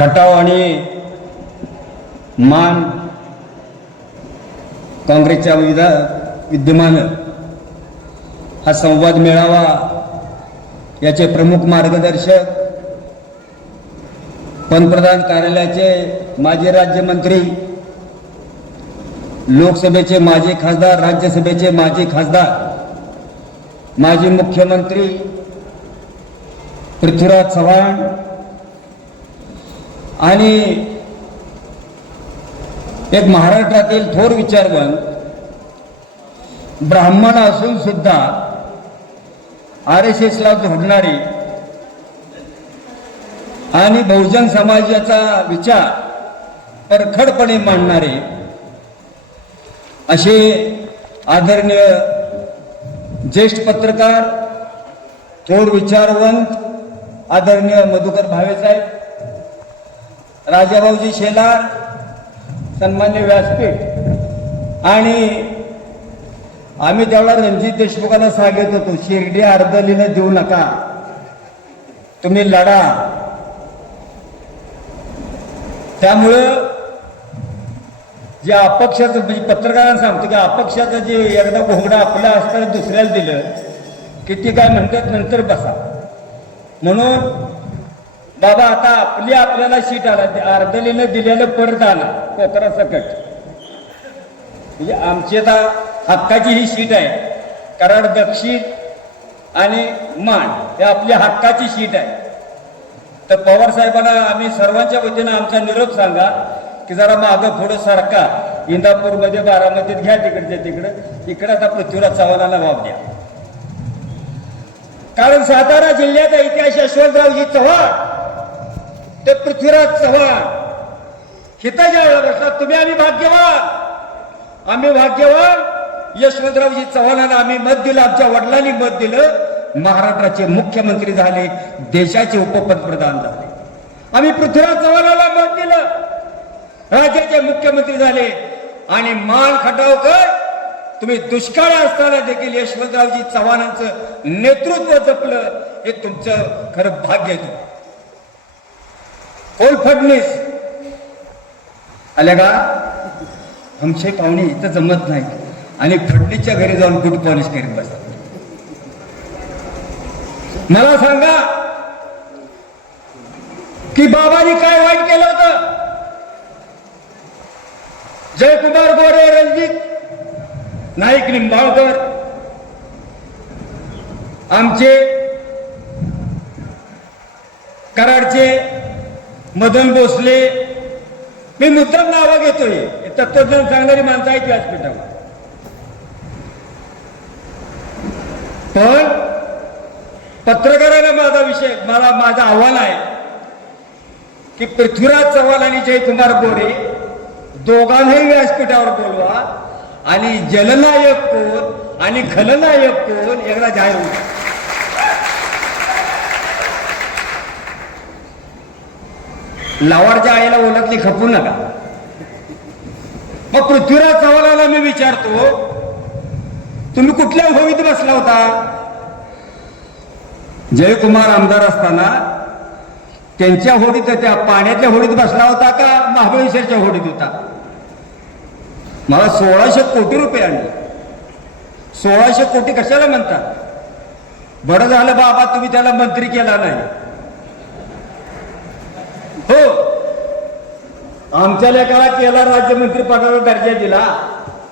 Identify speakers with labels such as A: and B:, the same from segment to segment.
A: खटाव आणि मान काँग्रेसच्या विधा विद्यमान हा संवाद मेळावा याचे प्रमुख मार्गदर्शक पंतप्रधान कार्यालयाचे माजी राज्यमंत्री लोकसभेचे माजी खासदार राज्यसभेचे माजी खासदार माजी मुख्यमंत्री पृथ्वीराज चव्हाण आणि एक महाराष्ट्रातील थोर विचारवंत ब्राह्मण असून सुद्धा आर एस एसला जोडणारी आणि बहुजन समाजाचा विचार परखडपणे मांडणारे असे आदरणीय ज्येष्ठ पत्रकार थोर विचारवंत आदरणीय मधुकर भावे साहेब राजाभाऊजी शेलार सन्मान्य व्यासपीठ. आणि आम्ही त्यावेळेला रणजित देशमुखांना सांगत होतो शिर्डी अर्धलीनं देऊ नका. तुम्ही लढा. त्यामुळं जे अपक्षाचं म्हणजे पत्रकारांना सांगतो की अपक्षाचं जे एकदा घोगडा आपल्या असताना दुसऱ्याला दिलं की ती काय म्हणतात नंतर बसा. म्हणून बाबा आता आपली आपल्याला सीट आला ते अर्धलीनं दिलेलं परत आला. कोकरा सकट. म्हणजे आमची आता हक्काची ही सीट आहे. कराड दक्षिण आणि मान हे आपली हक्काची सीट आहे. तर पवार साहेबांना आम्ही सर्वांच्या वतीनं आमचा निरोप सांगा की जरा मागं पुढं सारखा इंदापूरमध्ये बारामतीत घ्या तिकडच्या तिकडं. इकडं आता पृथ्वीराज चव्हाणाला वाव द्या. कारण सातारा जिल्ह्याचा इतिहास यशवंतरावजी चव्हाण ते पृथ्वीराज चव्हाण. हिताजी वेळेला बसतात तुम्ही आम्ही भाग्यवान. आम्ही भाग्यवान. यशवंतरावजी चव्हाणांना आम्ही मत दिलं आमच्या वडिलांनी मत दिलं. महाराष्ट्राचे मुख्यमंत्री झाले देशाचे उपपंतप्रधान झाले. आम्ही पृथ्वीराज चव्हाणाला मत दिलं. राज्याचे मुख्यमंत्री झाले. आणि मान खटावकर तुम्ही दुष्काळ असताना देखील यशवंतरावजी चव्हाणांचं नेतृत्व जपलं. हे तुमचं खरं भाग्य आहे. फडणीस आल्या का? आमचे पाहुणे इथं जमत नाही आणि फडणीसच्या घरी जाऊन गुड पॉलिश करीत बसतात. मला सांगा की बाबांनी काय वाईट केलं होतं? जयकुमार गोरे रणजित नाईक निंबाळकर आमचे कराडचे मदन भोसले मी मुद्दाम नावं घेतोय. तत्वज्ञान सांगणारी माणसं आहेत व्यासपीठावर पण पत्रकाराला माझा विषय मला माझं आव्हान आहे की पृथ्वीराज चव्हाण आणि जयकुमार गोरे दोघांनाही व्यासपीठावर बोलवा आणि जलनायक कोण आणि खलनायक कोण एकदा जाहीर होईल लावाडच्या आईला ओळखली खपू नका. मग पृथ्वीराज चव्हाणाला मी विचारतो तुम्ही कुठल्या होळीत बसला होता? जयकुमार आमदार असताना त्यांच्या होडीत त्या पाण्यातल्या होडीत बसला होता का? महाबळेश्वरच्या होडीत होता? मला सोळाशे कोटी रुपये आणले. सोळाशे कोटी कशाला म्हणतात बरं झालं बाबा तुम्ही त्याला मंत्री केला नाही हो आमच्या लेखाला केला राज्यमंत्री पदाचा दर्जा दिला.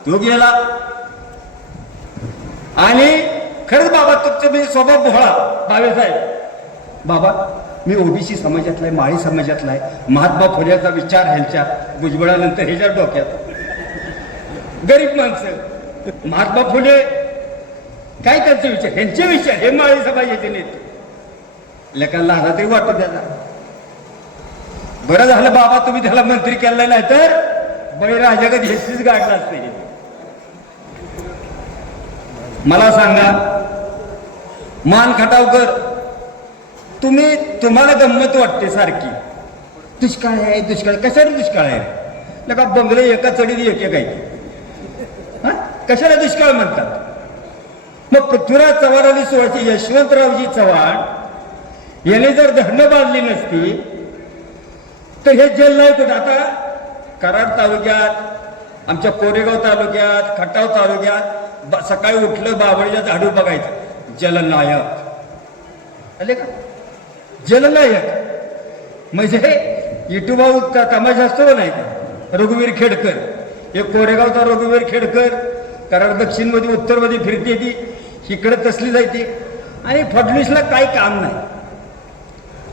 A: तो गेला. आणि खरंच बाबा तुमचं म्हणजे स्वभाव भोळा. भावे बाबा मी ओबीसी समाजातला आहे माळी समाजातला आहे महात्मा फुलेचा विचार ह्यांच्या भुजबळानंतर ह्याच्या डोक्यात. गरीब माणसं. महात्मा फुले काय त्यांचे विचार? ह्यांचे विचार हे माळी समाजाचे नेते. लेखांना आला तरी वाटत द्यायला बरं झालं बाबा तुम्ही त्याला मंत्री केलं नाही तर बळीराजागत हेचीच गाडला असते. मला सांगा मान खटावकर तुम्ही तुम्हाला गंमत वाटते सारखी. दुष्काळ आहे दुष्काळ. कशाला दुष्काळ आहे? नका बंगले एका चढीत एक एक आहे कशाला दुष्काळ म्हणतात? मग पृथ्वीराज चव्हाण आणि सोळाशे यशवंतरावजी चव्हाण याने जर धरणं बांधली नसती तर हे जेल नाही कुठं आता कराड तालुक्यात आमच्या कोरेगाव तालुक्यात खटाव तालुक्यात सकाळी उठलं बाबळीच्या झाडू बघायचं. जलनायक. आले का? जलनायक. म्हणजे इटूभाऊ का तमाशा असतो नाही का? रघुवीर खेडकर. हे कोरेगावचा रघुवीर खेडकर. कराड दक्षिणमध्ये उत्तरमध्ये फिरते ती. इकडं तसली जायते. आणि फडणवीसला काही काम नाही.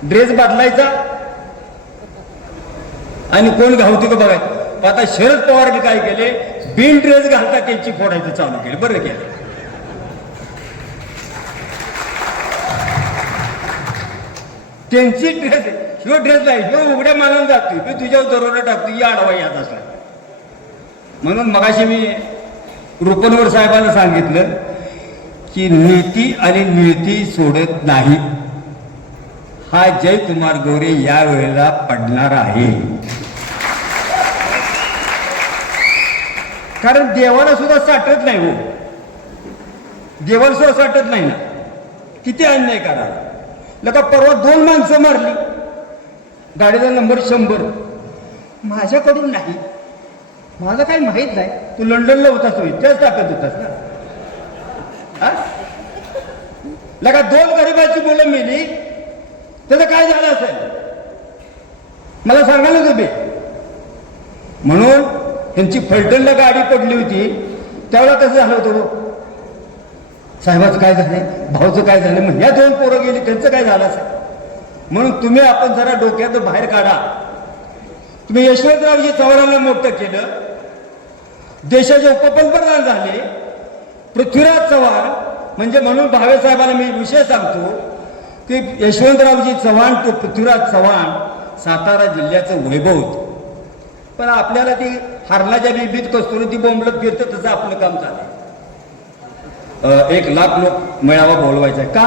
A: ड्रेस बदलायचा. आणि कोण घावते का बघायचं आता शरद पवारने काय केले? बिन ड्रेस घालता त्यांची फोडायचं चालू केलं. बरं केलं. त्यांची ड्रेस ह्यो ड्रेस नाही ह्यो उघड्या मानानं जातोय. मी तुझ्यावर दरोडा टाकतो या आडवा यात असला. म्हणून मगाशी मी रुपनवर साहेबांना सांगितलं की नीती आणि निळती सोडत नाही. हा जयकुमार गोरे या वेळेला पडणार आहे. कारण देवाला सुद्धा साठत नाही हो. देवाला सुद्धा साठत नाही ना. किती अन्याय करा लगा परवा दोन माणसं मारली. गाडीचा नंबर शंभर. माझ्याकडून नाही. मला काही माहीत नाही. तू लंडनला होतास होय. त्याच टाकत होतास ना. लगा दोन गरिबाची मुलं मेली. त्याचं काय झालं असेल? मला सांगाल तुम्ही? म्हणून त्यांची फलटणला गाडी पडली होती त्यावेळेला कसं झालं होतं साहेबाचं काय झालं? भाऊचं काय झालं? मग ह्या दोन पोरं गेली त्यांचं काय झालं असेल? म्हणून तुम्ही आपण जरा डोक्यात बाहेर काढा. तुम्ही यशवंतरावजी चव्हाणांना मोठं केलं. देशाचे उपपंतप्रधान झाले. पृथ्वीराज चव्हाण म्हणजे म्हणून भावे साहेबांना मी विषय सांगतो. की यशवंतरावजी चव्हाण तो पृथ्वीराज चव्हाण सातारा जिल्ह्याचं वैभव होतं. पण आपल्याला ती हरणाच्या बिबीत कस्तुरी ती बोंबलत फिरतं तसं आपलं काम चाललंय. एक लाख लोक मेळावा बोलवायचा आहे. का?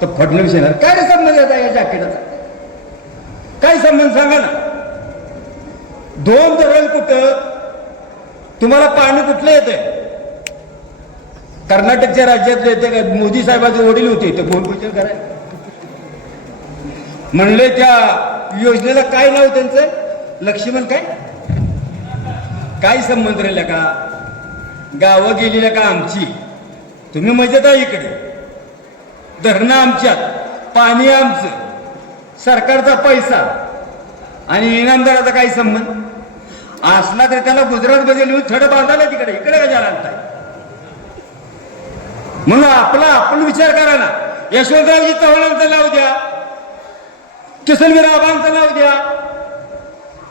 A: तर फडणवीस येणार. काय संबंध येतात या जॅकेटाचा? काय संबंध? सांगा ना. दोन धरण कुठं? तुम्हाला पाणी कुठलं येतंय? कर्नाटकच्या राज्यातले येते का मोदी साहेबाचे वडील होते ते भूमिपूजन करायला म्हणले त्या योजनेला काय नाव त्यांचं? लक्ष्मण काय? काय संबंध राहिला का? गावं गेलेल्या का आमची? तुम्ही मजेत आहे इकडे. धरणं आमच्यात पाणी आमचं सरकारचा पैसा आणि इनामदाराचा काही संबंध? असला तर त्याला गुजरातमध्ये लिहून नेऊन थड बांधायला तिकडे इकडे कशाला आणताय? म्हणून आपला आपण विचार करा ना. यशवंतरावजी चव्हाणांचं नाव द्या. किसनवीर आबांचं नाव द्या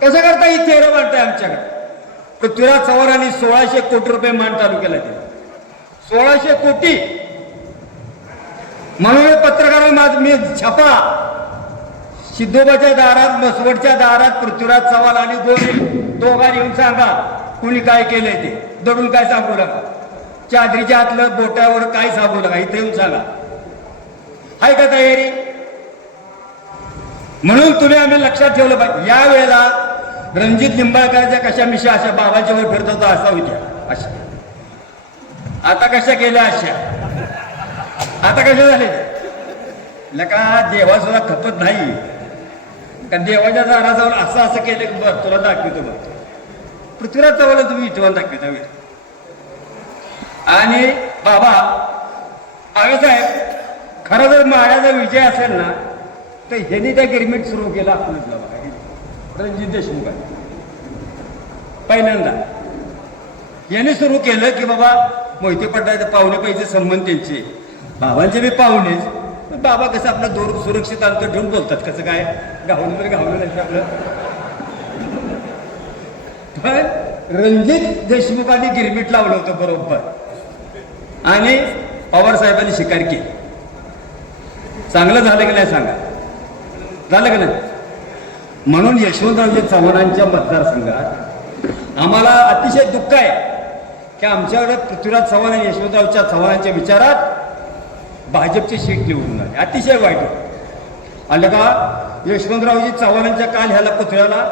A: कसं करता ही चेहरा मांडताय आमच्याकडे? पृथ्वीराज चव्हाणांनी सोळाशे कोटी रुपये मान चालू केला ते सोळाशे कोटी. म्हणून पत्रकारांना माझ मी छापा. सिद्धोबाच्या दारात मसवडच्या दारात पृथ्वीराज चव्हाण आणि दोन दोघांनी येऊन सांगा कुणी काय केलंय ते? दडून काय सांगू नका. चादरीच्या आतलं बोटावर काय सांगू नका? इथे येऊन सांगा. आहे का तयारी? म्हणून तुम्ही आम्ही लक्षात ठेवलं पाहिजे. या वेळेला रणजित लिंबाळकरच्या कशा मिशा अशा बाबाच्या वर फिरत होता असा होत्या अशा. आता कशा केल्या अशा? आता कशा झाले लका देवा सुद्धा खपत नाही. का देवाच्या दारा जाऊन असं असं केलं की बरं तुला दाखवतो बघ पृथ्वीराज चव्हाण तुम्ही इथवान दाखवता वेळ आणि बाबा साहेब खरं जर माळ्याचा विजय असेल ना तर ह्यांनी त्या गिरमिट सुरू केला आपणच बाबा रणजित देशमुख पहिल्यांदा. याने सुरू केलं की बाबा मोहिते पडण्याचे पाहुणे पाहिजे संबंध त्यांचे. बाबांचे बी पाहुणेच पण बाबा कसं आपलं दोर सुरक्षित अंतर ठेवून बोलतात कसं काय? गावलं तर गावलं नाही आपलं. पण रणजित देशमुखांनी गिरमिट लावलं होतं बरोबर. आणि पवार साहेबांनी शिकार केली. चांगलं झालं की नाही सांगा? झालं का नाही? म्हणून यशवंतरावजी चव्हाणांच्या मतदारसंघात आम्हाला अतिशय दुःख आहे की आमच्याकडे पृथ्वीराज चव्हाण आणि यशवंतरावच्या चव्हाणांच्या विचारात भाजपची सीट निवडून आली. अतिशय वाईट आलं का? यशवंतरावजी चव्हाणांच्या काल ह्याला पुतळ्याला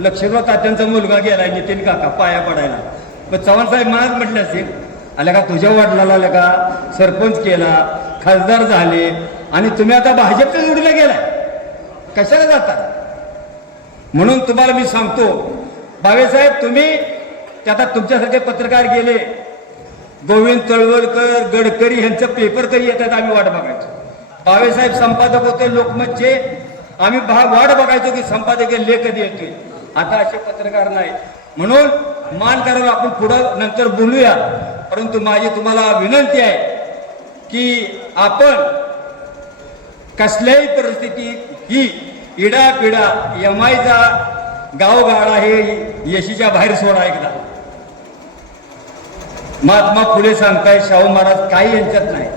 A: लक्ष्मणराव तात्यांचा मुलगा गेला नितीन काका पाया पडायला. पण चव्हाण साहेब महाराज म्हटले असेल आल्या का तुझ्या वडिलाला आल्या का सरपंच केला खासदार झाले आणि तुम्ही आता भाजपच्या जोडीला गेलाय. कशाला जाता? म्हणून तुम्हाला मी सांगतो भावेसाहेब तुम्ही ते आता तुमच्यासारखे पत्रकार गेले. गोविंद तळवलकर गडकरी यांचं पेपर कधी येतात आम्ही वाट बघायचो. भावेसाहेब संपादक होते लोकमतचे. आम्ही वाट बघायचो की संपादक लेख कधी येतोय. आता असे पत्रकार नाही. म्हणून मान करायला आपण पुढं नंतर बोलूया. परंतु माझी तुम्हाला विनंती आहे की आपण कसल्याही परिस्थितीत ही इडापिडा यमाईचा गावगाडा हे यशीच्या बाहेर सोडा एकदा. महात्मा फुले सांगताय शाहू महाराज काही यांच्यात नाही.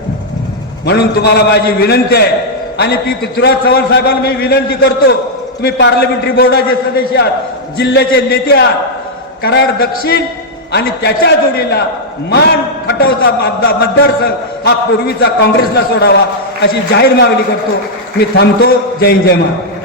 A: म्हणून तुम्हाला माझी विनंती आहे आणि पी पृथ्वीराज चव्हाण साहेबांना मी विनंती करतो तुम्ही पार्लमेंटरी बोर्डाचे सदस्य आहात जिल्ह्याचे नेते आहात कराड दक्षिण आणि त्याच्या जोडीला मान खटावचा मतदारसंघ हा पूर्वीचा काँग्रेसला सोडावा अशी जाहीर मागणी करतो. मी थांबतो. जय जय महाराज.